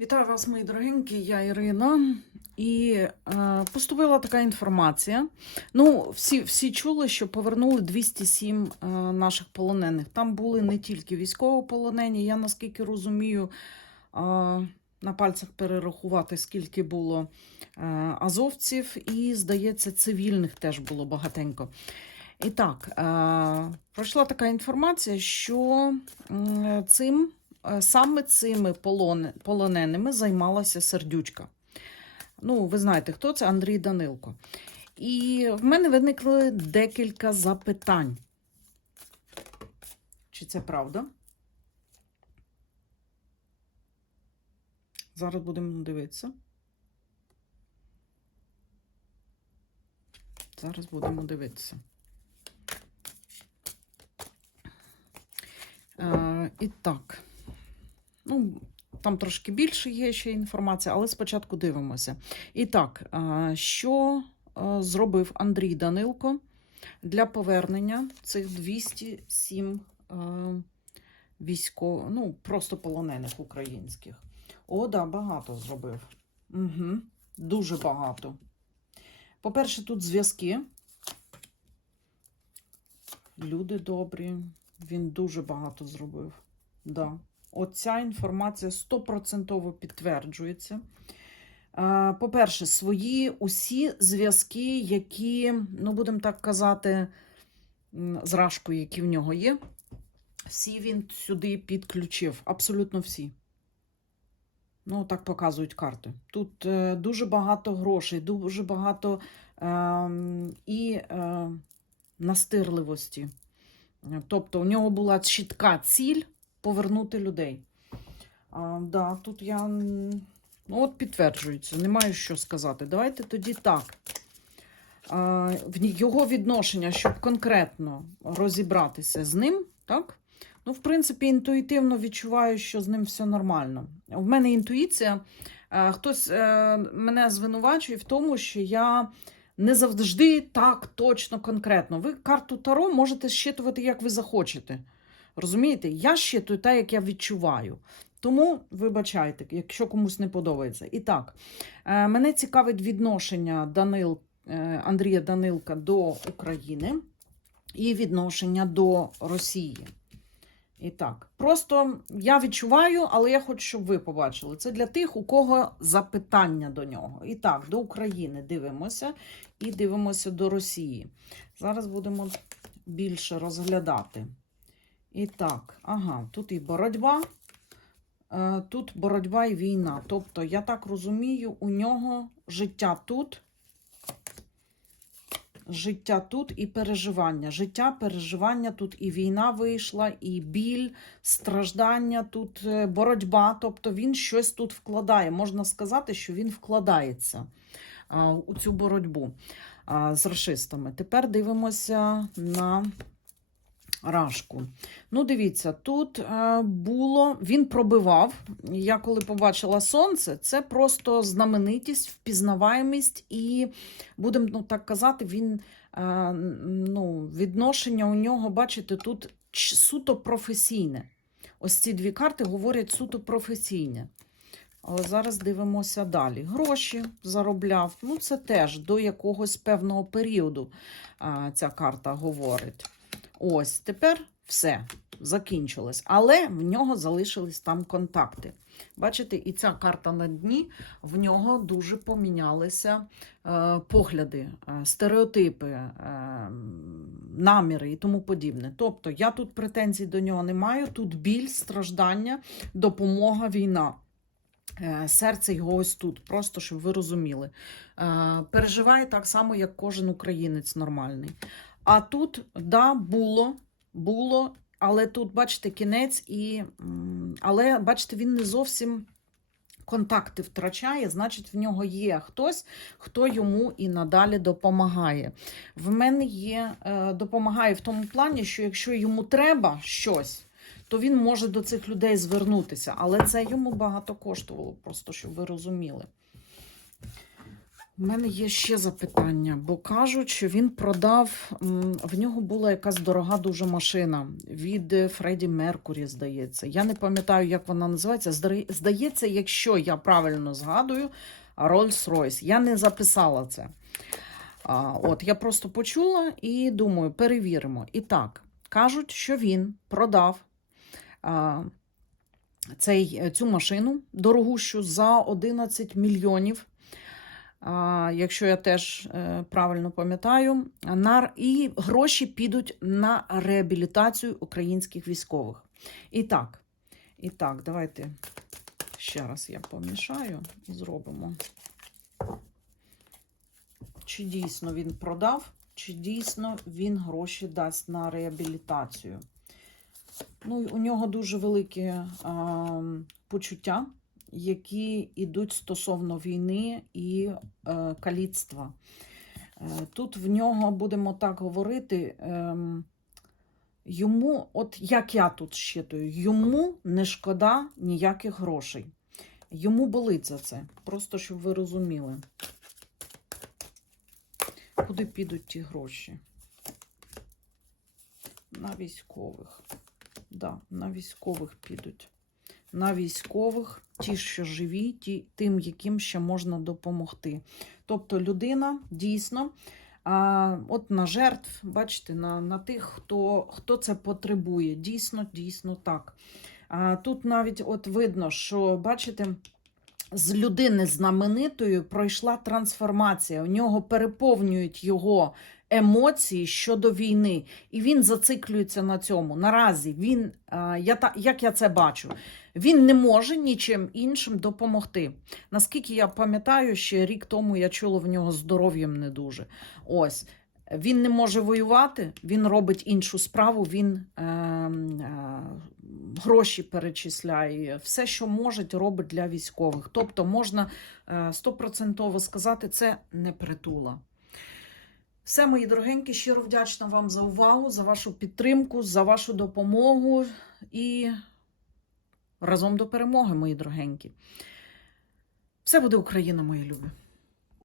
Вітаю вас, мої дорогенькі, я Ірина. І е, поступила така інформація. Ну, всі, всі чули, що повернули 207 е, наших полонених. Там були не тільки військовополонені. Я наскільки розумію, е, на пальцях перерахувати, скільки було е, азовців, і, здається, цивільних теж було багатенько. І так, е, пройшла така інформація, що м, цим Е, Саме цими полоненими займалася сердючка. Ну, ви знаєте, хто це Андрій Данилко. І в мене виникли декілька запитань. Чи це правда? Зараз будемо дивитися. Зараз будемо дивитися. Е, і так. Ну, там трошки більше є ще інформація, але спочатку дивимося. І так, що зробив Андрій Данилко для повернення цих 207 е, військових, ну, просто полонених українських? О, да, багато зробив. Угу, дуже багато. По-перше, тут зв'язки. Люди добрі. Він дуже багато зробив. Да. Оця інформація стопроцентово підтверджується. Е, По-перше, свої усі зв'язки, які, ну, будемо так казати, з Рашкою, які в нього є, всі він сюди підключив. Абсолютно всі. Ну, так показують карти. Тут е, дуже багато грошей, дуже багато е, і е, настирливості. Тобто, у нього була чітка ціль повернути людей. А, да, тут я ну, от підтверджується, не маю що сказати. Давайте тоді так. А, в його відношення, щоб конкретно розібратися з ним, так? Ну, в принципі, інтуїтивно відчуваю, що з ним все нормально. В мене інтуїція. е, Хтось е, мене звинувачує в тому, що я не завжди так точно конкретно. Ви карту Таро можете щитувати, як ви захочете. Розумієте? Я ще щитую так, як я відчуваю. Тому вибачайте, якщо комусь не подобається. І так, е, мене цікавить відношення Данил, е, Андрія Данилка до України і відношення до Росії. І так, просто я відчуваю, але я хочу, щоб ви побачили. Це для тих, у кого запитання до нього. І так, до України дивимося і дивимося до Росії. Зараз будемо більше розглядати. І так, ага, тут і боротьба, е, тут боротьба і війна. Тобто, я так розумію, у нього життя тут, життя тут і переживання. Життя, переживання тут і війна вийшла, і біль, страждання, тут е, боротьба. Тобто він щось тут вкладає. Можна сказати, що він вкладається у цю боротьбу з расистами. Тепер дивимося на рашку. Ну, дивіться, тут е, було, він пробивав. Я коли побачила сонце, це просто знаменитість, впізнаваємість, і будемо ну, так казати, він е, ну, відношення у нього, бачите, тут суто професійне. Ось ці дві карти говорять суто професійне. Але зараз дивимося далі. Гроші заробляв. Ну, це теж до якогось певного періоду а, ця карта говорить. Ось, тепер все закінчилось. Але в нього залишились там контакти. Бачите, і ця карта на дні, в нього дуже помінялися е, погляди, е, стереотипи, е, наміри і тому подібне. Тобто я тут претензій до нього не маю, тут біль, страждання, допомога, війна. Е, Серце його ось тут, просто щоб ви розуміли. Е, Переживає так само, як кожен українець нормальний. А тут, да, було, було, але тут, бачите, кінець, і, але бачите, він не зовсім контакти втрачає, значить, в нього є хтось, хто йому і надалі допомагає. В мене є, е, допомагає в тому плані, що якщо йому треба щось, то він може до цих людей звернутися. Але це йому багато коштувало, просто щоб ви розуміли. У мене є ще запитання, бо кажуть, що він продав. В нього була якась дорога дуже машина від е, Фредді Меркурі, здається. Я не пам'ятаю, як вона називається. Здається, якщо я правильно згадую, Rolls-Royce. Я не записала це. От, я просто почула і думаю, перевіримо. І так, кажуть, що він продав цей, е, цю машину дорогущу за 11 мільйонів. Якщо я теж е, правильно пам'ятаю, і гроші підуть на реабілітацію українських військових. І так, і так, давайте ще раз я помішаю і зробимо. Чи дійсно він продав, чи дійсно він гроші дасть на реабілітацію. Ну, у нього дуже великі а, почуття, які йдуть стосовно війни і е, каліцтва. Е, тут в нього, будемо так говорити, ем, йому, от як я тут щитую, йому не шкода ніяких грошей. Йому болить за це. Просто щоб ви розуміли. Куди підуть ті гроші? На військових. Да, на військових підуть. На військових, ті, що живі, ті, тим, яким ще можна допомогти. Тобто людина дійсно, а, от на жертв, бачите, на, на тих, хто, хто це потребує. Дійсно, дійсно так. А, тут навіть от видно, що, бачите, з людини знаменитої пройшла трансформація. У нього переповнюють його емоції щодо війни, і він зациклюється на цьому. Наразі він, я та як я це бачу, він не може нічим іншим допомогти. Наскільки я пам'ятаю, ще рік тому я чула в нього здоров'ям не дуже. Ось. Він не може воювати, він робить іншу справу, він е, е, гроші перечисляє, все, що може, робить для військових. Тобто можна е, стопроцентово сказати, це не притула. Все, мої дорогенькі, щиро вдячна вам за увагу, за вашу підтримку, за вашу допомогу і разом до перемоги, мої дорогенькі. Все буде Україна, мої любі.